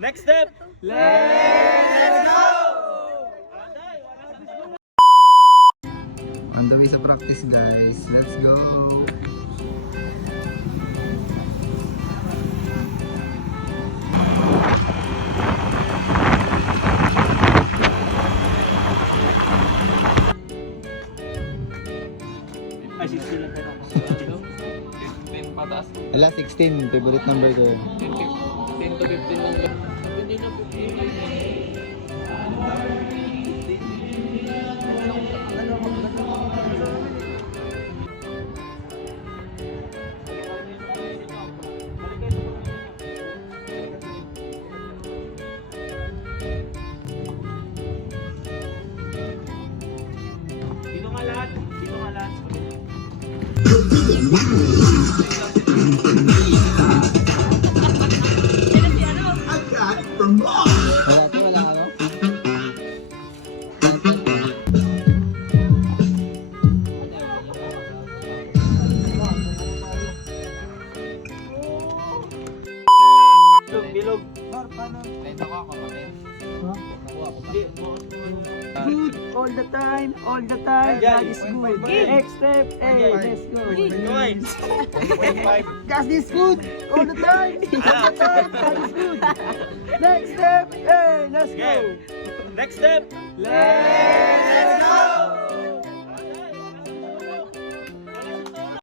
Next step. Let's go! On the way sa practice, guys. Let's go! Ay, 16 lang tayo. 10 patas. Wala, 16. Favorite number ko yun. 10 to 15 lang. Hindi na 15 lang. Dito nga lahat. Dito nga lahat. Wala to, wala ano? Bilog. Ay, nakuha ko pa rin. Good. All the time, all the time. Yeah, That is point good. five. Next step, hey, let's go. Guys. 1.5. That is good. All the time, all the time. That is good. Next step, hey, let's go. Next step. Let's go.